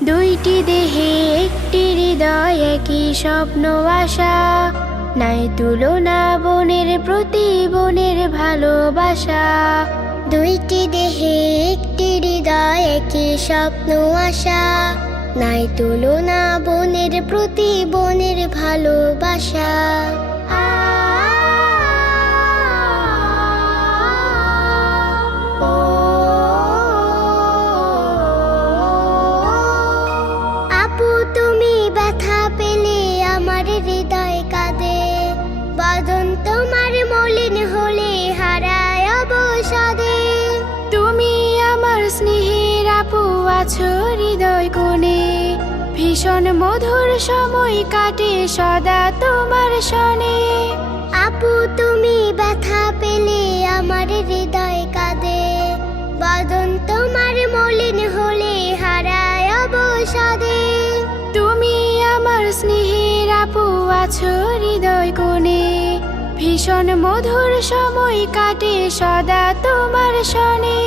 দুইটি দেহে একটি হৃদয়, একই স্বপ্ন আশা, নাই তুলনা বনের প্রতি বনের ভালোবাসা। দুইটি দেহে একটি হৃদয়, একই স্বপ্ন আশা, নাই তুলনা বনের প্রতি বনের ভালোবাসা। আপু তুমি ব্যথা পেলে আমার হৃদয় কাঁদে, বদন তোমার মলিন হলে হারায় অবসাদে। তুমি আমার স্নেহের আপু আছো হৃদয় কোণে, ভীষণ মধুর সময় কাটে সদা তোমার শনে। আপু তুমি ব্যথা পেলে আমার হৃদয় কাঁদে, বদন তোমার মলিন হলে হারায় অবসাদে। তুমি আমার স্নেহের আপু আছো হৃদয় কোণে, ভীষণ মধুর সময় কাটে সদা তোমার শনে।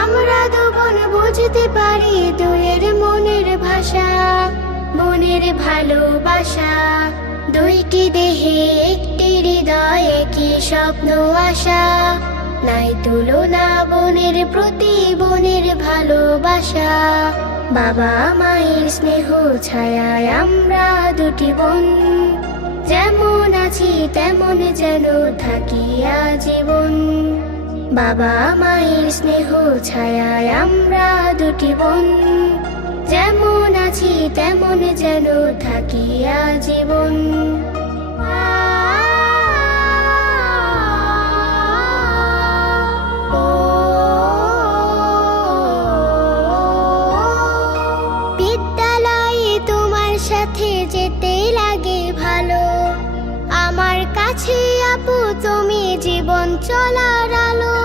আমরা দুবোন বুঝতে পারি দুয়ের মনের ভাষা, মনের ভালোবাসা। দুইটি দেহে একটি হৃদয়, একই স্বপ্ন আশা, নাই তুলনা বনের প্রতি বনের ভালোবাসা। বাবা মায়ের স্নেহ ছায়ায় আমরা দুটি বোন, যেমন আছি তেমন যেন থাকি আজীবন। বাবা মায়ের স্নেহ ছায়ায় আমরা দুটি বোন, যেমন আছি তেমন যেন থাকি আজীবন। বিদ্যালয়ে তোমার সাথে যেতে লাগে ভালো, আমার কাছে আপু তুমি জীবন চলার আলো।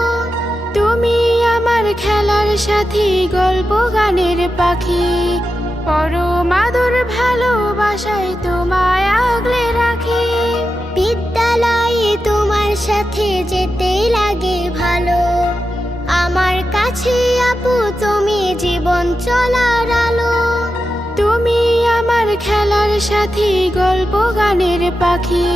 তুমি আমার খেলার সাথী, গল্প গানের পাখি, পরম আদর ভালোবাসায় তোমায় আগলে রাখি। বিদ্যালয়ে তোমার সাথে যেতে লাগে ভালো, আমার কাছে আপু তুমি জীবন চলার আলো। তুমি আমার খেলার সাথী, গল্প গানের পাখি,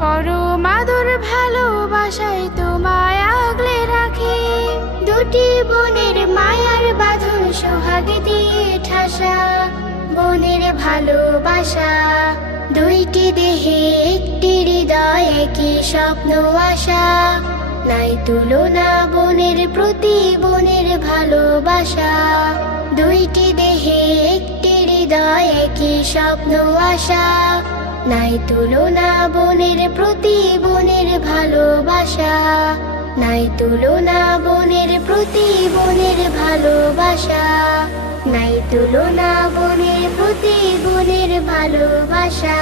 পরম আদর ভালোবাসায় তোমায় আগলে রাখি। দুটি বোনের মায়ার বাঁধন সোহাগ দিয়ে ঠাসা, বোনের ভালোবাসা। দুইটি দেহে একটি হৃদয়, একই স্বপ্ন আশা, নাই তুলনা বনের প্রতি বনের ভালোবাসা। দুইটি দেহে একটি হৃদয়, একই স্বপ্ন আশা, নাই তুলনা বনের প্রতি বনের ভালোবাসা। নাই তুলনা বনের প্রতি বনের ভালোবাসা, নাই তুলনা বনের প্রতি বনের ভালোবাসা।